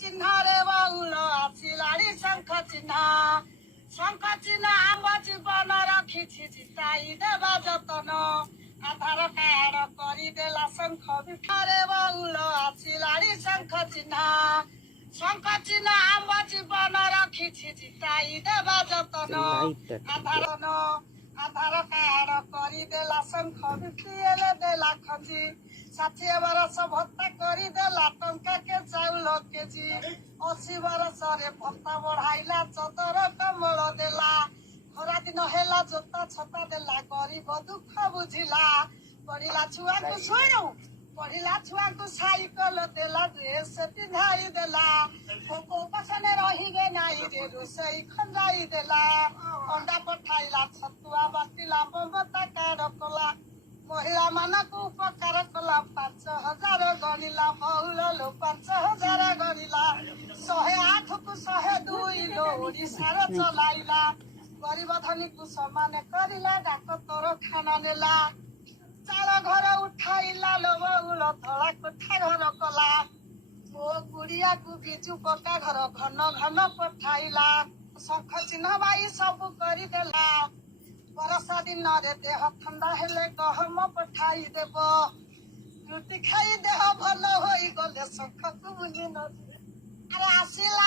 ଚିହ୍ନା ରେ ବାଉଳ ଆସିଲାଣି ଶଙ୍ଖ ଚିହ୍ନା ଆମ ଜୀବନ ରଖିଛି ଜିତାଇ ଦେବା ଯତନ ଆଧାର କାର୍ଡ କରିଦେଲା ଶଙ୍ଖ ଭିତରେ ବାଉଳ ଆସିଲାଣି ଶଙ୍ଖ ଚିହ୍ନା ଆମ ଜୀବନ ରଖିଛି ଜିତାଇ ଦେବା ଯତନ ଆଧାର କାର୍ଡ କରିଦେଲା ଶଙ୍ଖ ବିକିଲେ ଦେଲା ଖଞ୍ଜି 60 ବରଷ ଭତ୍ତା କରିଦେଲା ଟଙ୍କା କେ ଚାଉଳ କେଜି 80 ବରଷରେ ଭତ୍ତା ବଢାଇଲା ଚଦର କମଳ ଦେଲା ଖରା ଦିନ ହେଲା ଜୋତା ଛତା ଦେଲା ଗରିବ ଦୁଃଖ ବୁଝିଲା ପଢିଲା ଛୁଆଙ୍କୁ ସାଇକେଲ ଦେଲା ଡ୍ରେସ ପିନ୍ଧାଇ ଦେଲା ପୋଷଣେ ରହିବେ ନାଇଁ ରେ ରୋଷେଇ ଖଞ୍ଜାଇ ଦେଲା ଅଣ୍ଡା ପଠାଇଲା ଛତୁଆ ବାଟିଲା ମମତା କାର୍ଡ କଲା ମହିଳା ମାନଙ୍କୁ ଉପକାର କଲା 5,000 ଗଣିଲା ବହୁଳ ଲୋ 5,000 ଗଣିଲା 108 କୁ 102 ଲୋ ଓଡିଶାର ଚଲାଇଲା ଗରିବ ଧନୀକୁ ସମାନ କରିଲା ଡାକ ତରଖାନା ନେଲା ଚାଳ ଘର ଉଠାଇଲା ଲୋ ବହୁଳ ଧଳା କୋଠା ଘର କଲା ମୋ ଗୁଡିଆକୁ ବିଜୁ ପକ୍କା ଘର ଘନ ଘନ ପଠାଇଲା ଶଙ୍ଖ ଚିହ୍ନ ବାଇ ସବୁ କରିଦେଲା ବର୍ଷା ଦିନରେ ଦେହ ଥଣ୍ଡା ହେଲେ ଗହମ ପଠାଇ ଦେବ ରୁଟି ଖାଇ ଦେହ ଭଲ ହୋଇଗଲେ ଶଙ୍ଖକୁ ବୁଲି ନ ଆରେ ଆସିଲା